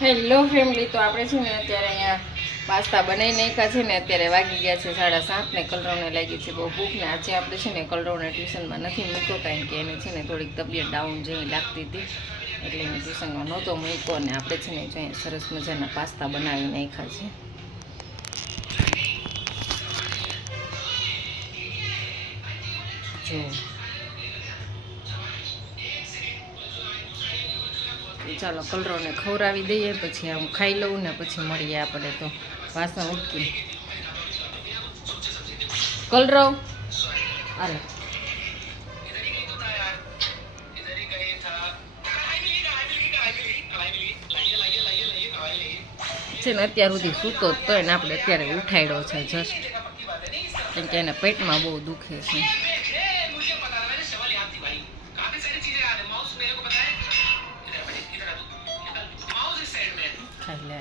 Hello family, તો આપણે છે ને અત્યારે અહીંયા પાસ્તા બનાવી નાખ્યા છે ને. અત્યારે વાગી ગયા છે 7:30 ને. કલરવને લાગી છે બહુ ભૂખ ને. આજે આપણે છે ને કલરવને ટ્યુશનમાં નથી મૂક્યો, કારણ કે એને છે ને થોડીક તબિયત ડાઉન જેવી લાગતી હતી, એટલે એને ટ્યુશનમાં નહોતો મૂક્યો. અને આપણે છે ને જો અહીંયા સરસ મજાના પાસ્તા બનાવી નાખ્યા છે. જો ચાલો કલરોને ખવડાવી દઈએ, પછી આમ ખાઈ લઉં ને પછી મળીએ આપણે. તો વાસણ ઉઠકી કલરવ અરે છે ને અત્યાર સુધી સૂતો જ તો એને આપણે અત્યારે ઉઠાડ્યો છે જસ્ટ, કેમ કે એના પેટમાં બહુ દુખે છે. ખાઈ લે